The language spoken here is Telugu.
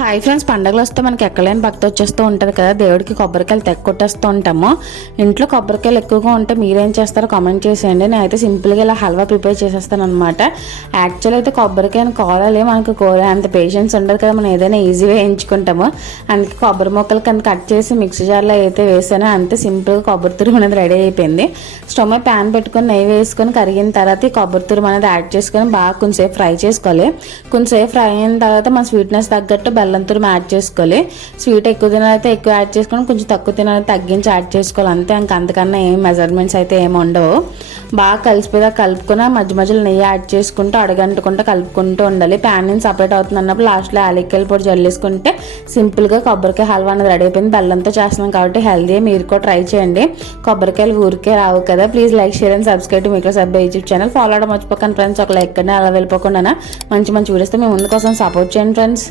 హాయ్ ఫ్రెండ్స్, పండుగలు వస్తే మనకి ఎక్కలేని భక్తి వచ్చేస్తూ ఉంటుంది కదా. దేవుడికి కొబ్బరికాయలు తెగ కొట్టేస్తూ ఉంటాము. ఇంట్లో కొబ్బరికాయలు ఎక్కువగా ఉంటే మీరేం చేస్తారో కామెంట్ చేసేయండి. నేనైతే సింపుల్గా ఇలా హల్వా ప్రిపేర్ చేసేస్తాను అనమాట. యాక్చువల్ అయితే కొబ్బరికాయను కోరాలి, మనకు కోరే అంత పేషెన్స్ ఉండదు కదా. మనం ఏదైనా ఈజీగా వేయించుకుంటాము. అందుకే కొబ్బరి ముక్కలు కింద కట్ చేసి మిక్సీ జార్లో అయితే వేసాను. అంతే సింపుల్గా కొబ్బరి తురుము అనేది రెడీ అయిపోయింది. స్టవ్ మీద ప్యాన్ పెట్టుకొని నెయ్యి వేసుకొని కరిగిన తర్వాత ఈ కొబ్బరి తురుము అనేది యాడ్ చేసుకొని బాగా కొంచెంసేపు ఫ్రై చేసుకోవాలి. కొంచెంసేపు ఫ్రై అయిన తర్వాత మన స్వీట్నెస్ తగ్గట్టు బెల్లం తురుము యాడ్ చేసుకోవాలి. స్వీట్ ఎక్కువ తినాలైతే ఎక్కువ యాడ్ చేసుకొని, కొంచెం తక్కువ తినాలైతే తగ్గించి యాడ్ చేసుకోవాలి. అంతే, అంతకన్నా ఏం మెజర్మెంట్స్ అయితే ఏమి ఉండవు. బాగా కలిసిపోయి కలుపుకొని మధ్య మధ్యలో నెయ్యి యాడ్ చేసుకుంటూ అడగంటుకుంటూ కలుపుకుంటూ ఉండాలి. ప్యాన్ నుంచి సపరేట్ అవుతుంది అన్నప్పుడు లాస్ట్లో యాలక్కాయల పొడి జల్లేసుకుంటే సింపుల్గా కొబ్బరికాయ హల్వా అనేది రెడీ అయిపోయింది. బెల్లంతో చేస్తున్నాం కాబట్టి హెల్దీ, మీరు కూడా ట్రై చేయండి. కొబ్బరికాయలు ఊరికే రావు కదా. Please like, share and subscribe to మీకోసం సబ్బే యూట్యూబ్ ఛానల్. ఫాలో అవడం మర్చిపోకండి ఫ్రెండ్స్. ఒక లైక్ కానీ అలా వెళ్ళిపోకుండా మంచి మంచి వీడియోస్తో మేము ముందు కోసం సపోర్ట్ చేయండి ఫ్రెండ్స్.